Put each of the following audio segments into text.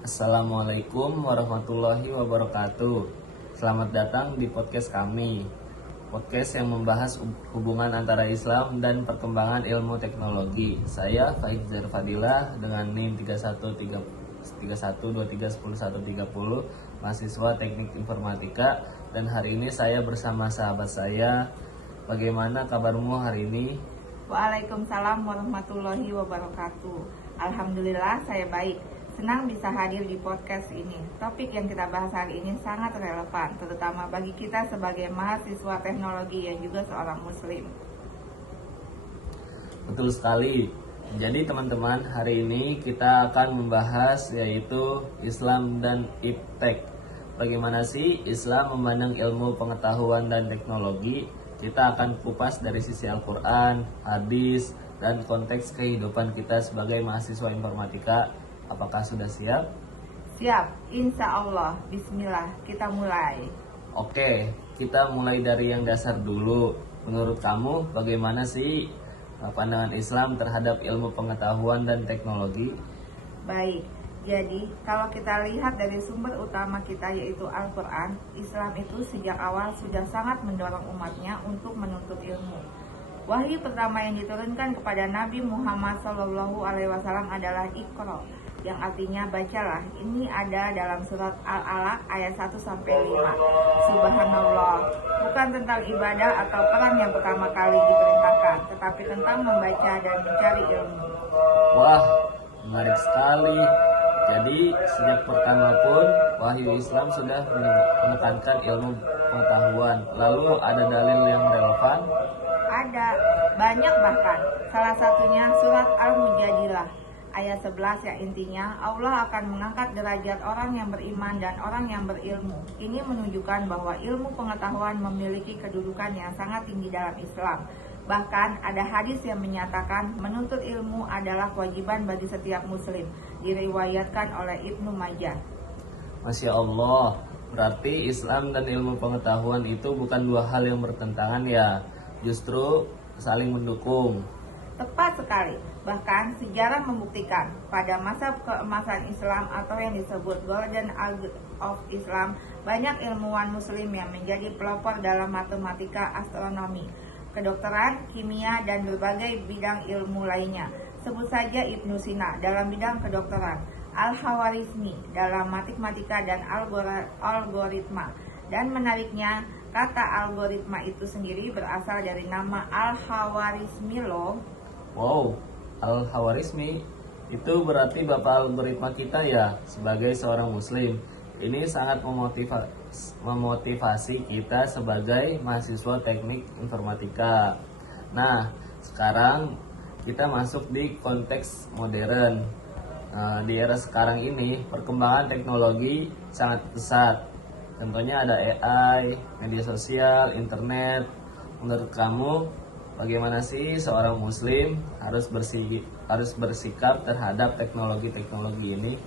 Assalamualaikum warahmatullahi wabarakatuh. Selamat datang di podcast kami. Podcast yang membahas hubungan antara Islam dan perkembangan ilmu teknologi. Saya Faizar Fadilah dengan NIM 31231130, mahasiswa Teknik Informatika, dan hari ini saya bersama sahabat saya. Bagaimana kabarmu hari ini? Waalaikumsalam warahmatullahi wabarakatuh. Alhamdulillah saya baik. Senang bisa hadir di podcast ini. Topik yang kita bahas hari ini sangat relevan, terutama bagi kita sebagai mahasiswa teknologi yang juga seorang muslim. Betul sekali. Jadi teman-teman, hari ini kita akan membahas yaitu Islam dan iptek. Bagaimana sih Islam memandang ilmu pengetahuan dan teknologi? Kita akan kupas dari sisi Al-Quran, hadis, dan konteks kehidupan kita sebagai mahasiswa informatika. Apakah sudah siap? Siap, insya Allah. Bismillah, kita mulai. Oke, kita mulai dari yang dasar dulu. Menurut kamu, bagaimana sih pandangan Islam terhadap ilmu pengetahuan dan teknologi? Baik, jadi kalau kita lihat dari sumber utama kita yaitu Al-Quran, Islam itu sejak awal sudah sangat mendorong umatnya untuk menuntut ilmu. Wahyu pertama yang diturunkan kepada Nabi Muhammad SAW adalah Iqra, yang artinya bacalah. Ini ada dalam surat Al-Alaq ayat 1-5. Subhanallah, bukan tentang ibadah atau peran yang pertama kali diperintahkan, tetapi tentang membaca dan mencari ilmu. Wah, menarik sekali. Jadi sejak pertama pun wahyu Islam sudah menekankan ilmu pengetahuan. Lalu ada dalil yang relevan? Ada, banyak bahkan. Salah satunya surat Al-Mujadilah ayat 11 yang intinya Allah akan mengangkat derajat orang yang beriman dan orang yang berilmu. Ini menunjukkan bahwa ilmu pengetahuan memiliki kedudukan yang sangat tinggi dalam Islam. Bahkan ada hadis yang menyatakan menuntut ilmu adalah kewajiban bagi setiap muslim, diriwayatkan oleh Ibnu Majah. Masya Allah, berarti Islam dan ilmu pengetahuan itu bukan dua hal yang bertentangan ya, justru saling mendukung. Tepat sekali. Bahkan sejarah membuktikan pada masa keemasan Islam atau yang disebut Golden Age of Islam, banyak ilmuwan muslim yang menjadi pelopor dalam matematika, astronomi, kedokteran, kimia, dan berbagai bidang ilmu lainnya. Sebut saja Ibnu Sina dalam bidang kedokteran, Al-Khawarizmi dalam matematika dan algoritma. Dan menariknya, kata algoritma itu sendiri berasal dari nama Al-Khawarizmi loh. Wow, Al-Khawarizmi itu berarti bapak algoritma kita ya. Sebagai seorang muslim, ini sangat memotivasi kita sebagai mahasiswa teknik informatika. Nah, sekarang kita masuk di konteks modern. Di era sekarang ini perkembangan teknologi sangat pesat. Contohnya ada AI, media sosial, internet. Menurut kamu, bagaimana sih seorang muslim harus bersikap terhadap teknologi-teknologi ini?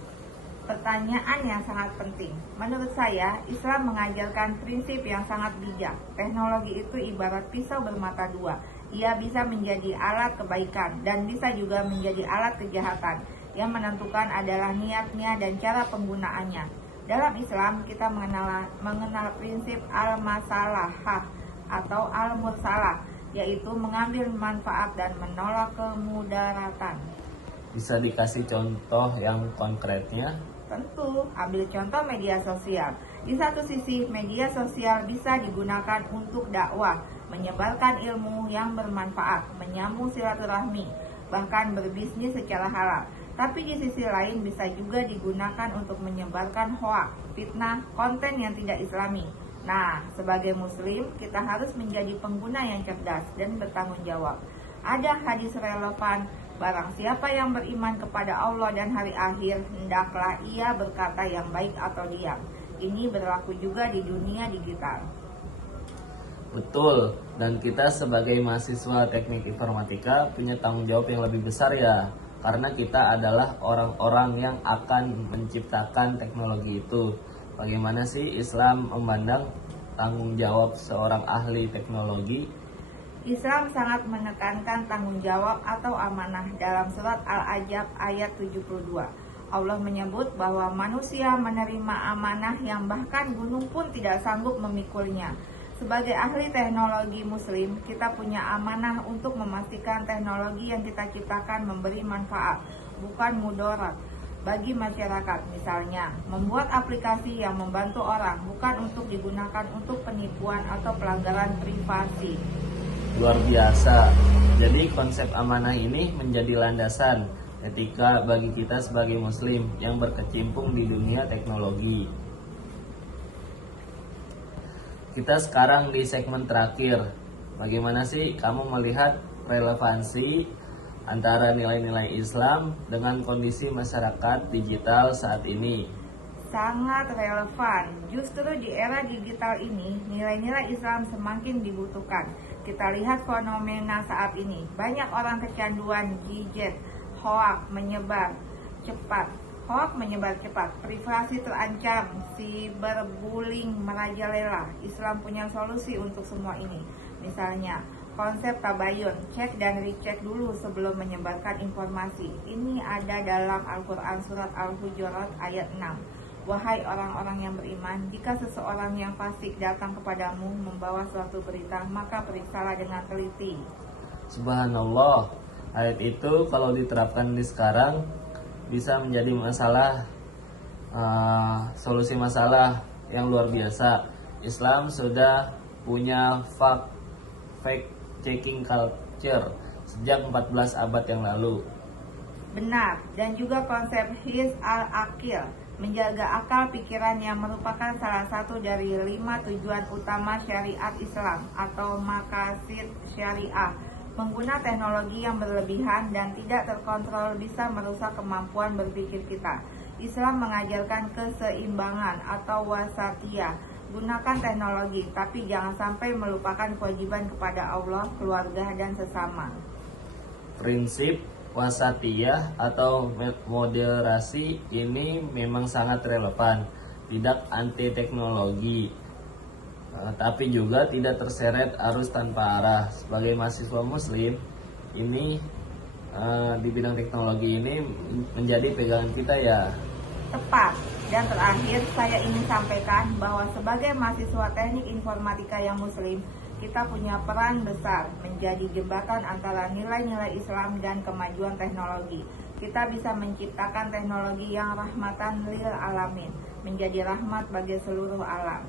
Pertanyaan yang sangat penting. Menurut saya, Islam mengajarkan prinsip yang sangat bijak. Teknologi itu ibarat pisau bermata dua. Ia bisa menjadi alat kebaikan dan bisa juga menjadi alat kejahatan. Yang menentukan adalah niatnya dan cara penggunaannya. Dalam Islam, kita mengenal prinsip al-masalahah atau al-mursalah, yaitu mengambil manfaat dan menolak kemudaratan. Bisa dikasih contoh yang konkretnya? Tentu, ambil contoh media sosial. Di satu sisi, media sosial bisa digunakan untuk dakwah, menyebarkan ilmu yang bermanfaat, menyambung silaturahmi, bahkan berbisnis secara halal. Tapi di sisi lain bisa juga digunakan untuk menyebarkan hoaks, fitnah, konten yang tidak islami. Nah, sebagai muslim, kita harus menjadi pengguna yang cerdas dan bertanggung jawab. Ada hadis relevan, barang siapa yang beriman kepada Allah dan hari akhir, hendaklah ia berkata yang baik atau diam. Ini berlaku juga di dunia digital. Betul, dan kita sebagai mahasiswa teknik informatika punya tanggung jawab yang lebih besar ya. Karena kita adalah orang-orang yang akan menciptakan teknologi itu. Bagaimana sih Islam memandang tanggung jawab seorang ahli teknologi? Islam sangat menekankan tanggung jawab atau amanah dalam surat Al-Ahzab ayat 72. Allah menyebut bahwa manusia menerima amanah yang bahkan gunung pun tidak sanggup memikulnya. Sebagai ahli teknologi muslim, kita punya amanah untuk memastikan teknologi yang kita ciptakan memberi manfaat, bukan mudarat bagi masyarakat. Misalnya, membuat aplikasi yang membantu orang, bukan untuk digunakan untuk penipuan atau pelanggaran privasi. Luar biasa. Jadi konsep amanah ini menjadi landasan etika bagi kita sebagai muslim yang berkecimpung di dunia teknologi. Kita sekarang di segmen terakhir. Bagaimana sih kamu melihat relevansi antara nilai-nilai Islam dengan kondisi masyarakat digital saat ini? Sangat relevan. Justru di era digital ini, nilai-nilai Islam semakin dibutuhkan. Kita lihat fenomena saat ini. Banyak orang kecanduan gadget, hoak menyebar cepat, privasi terancam, cyberbullying merajalela. Islam punya solusi untuk semua ini. Misalnya, konsep tabayun, cek dan recheck dulu sebelum menyebarkan informasi. Ini ada dalam Al-Quran surat Al-Hujurat ayat 6. Wahai orang-orang yang beriman, jika seseorang yang fasik datang kepadamu membawa suatu berita, maka periksalah dengan teliti. Subhanallah. Ayat itu kalau diterapkan di sekarang bisa menjadi solusi masalah yang luar biasa. Islam sudah punya fact checking culture sejak 14 abad yang lalu. Benar, dan juga konsep his al-akil, menjaga akal pikiran yang merupakan salah satu dari 5 tujuan utama syariat Islam atau maqasid syariah. Pengguna teknologi yang berlebihan dan tidak terkontrol bisa merusak kemampuan berpikir kita. Islam mengajarkan keseimbangan atau wasatiyah. Gunakan teknologi, tapi jangan sampai melupakan kewajiban kepada Allah, keluarga, dan sesama. Prinsip wasatiyah atau moderasi ini memang sangat relevan. Tidak anti teknologi, tapi juga tidak terseret arus tanpa arah. Sebagai mahasiswa muslim, ini di bidang teknologi ini menjadi pegangan kita ya. Tepat. Dan terakhir, saya ingin sampaikan bahwa sebagai mahasiswa teknik informatika yang muslim, kita punya peran besar menjadi jembatan antara nilai-nilai Islam dan kemajuan teknologi. Kita bisa menciptakan teknologi yang rahmatan lil alamin, menjadi rahmat bagi seluruh alam.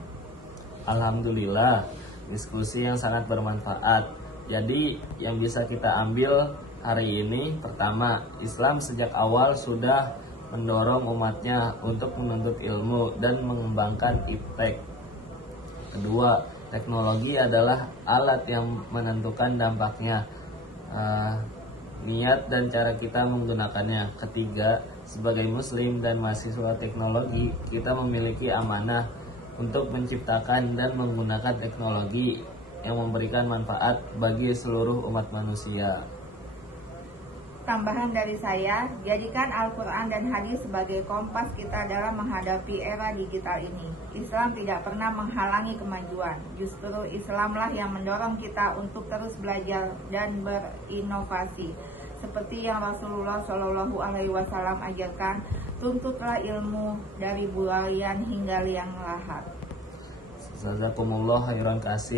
Alhamdulillah, diskusi yang sangat bermanfaat. Jadi yang bisa kita ambil hari ini, pertama, Islam sejak awal sudah mendorong umatnya untuk menuntut ilmu dan mengembangkan iptek. Kedua, teknologi adalah alat yang menentukan dampaknya, niat dan cara kita menggunakannya. Ketiga, sebagai muslim dan mahasiswa teknologi, kita memiliki amanah untuk menciptakan dan menggunakan teknologi yang memberikan manfaat bagi seluruh umat manusia. Tambahan dari saya, jadikan Al-Quran dan hadis sebagai kompas kita dalam menghadapi era digital ini. Islam tidak pernah menghalangi kemajuan. Justru Islamlah yang mendorong kita untuk terus belajar dan berinovasi. Seperti yang Rasulullah Shallallahu Alaihi Wasallam ajarkan, tuntutlah ilmu dari buayan hingga liang lahat. Jazakumullah khairan kasih.